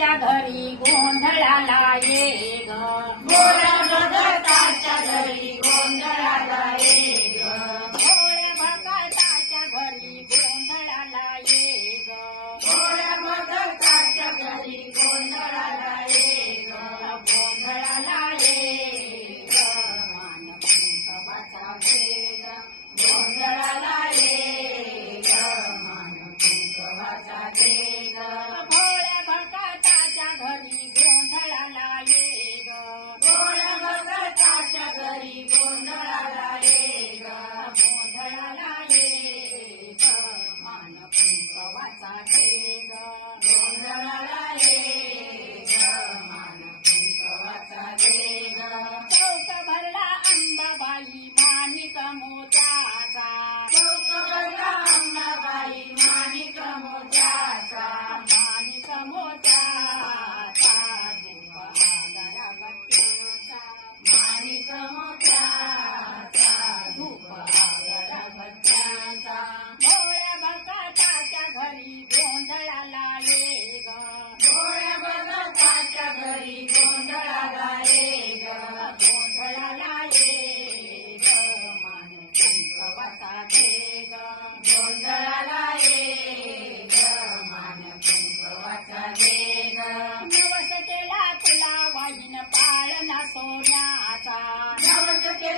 घरी गोंधळाला ये ग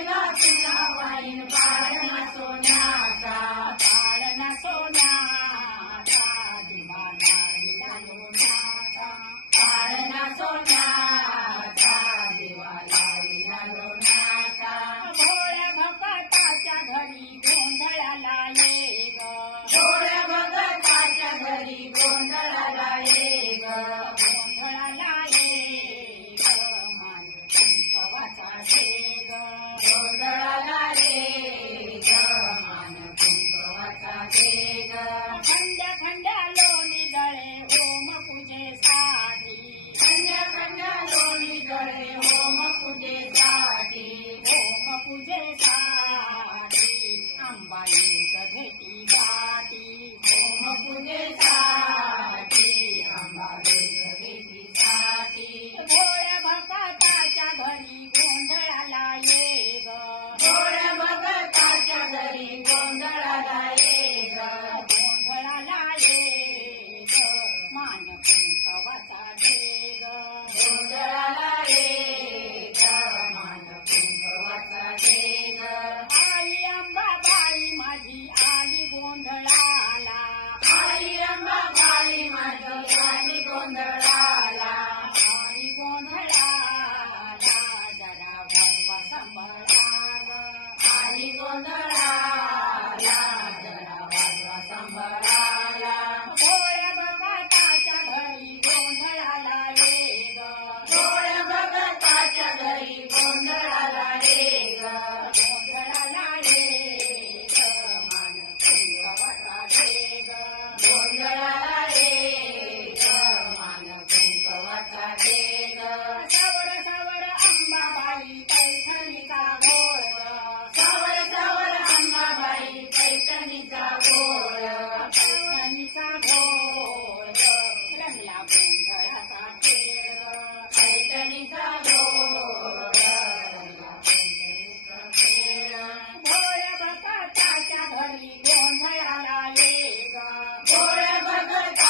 Allah, Allah. Yeah.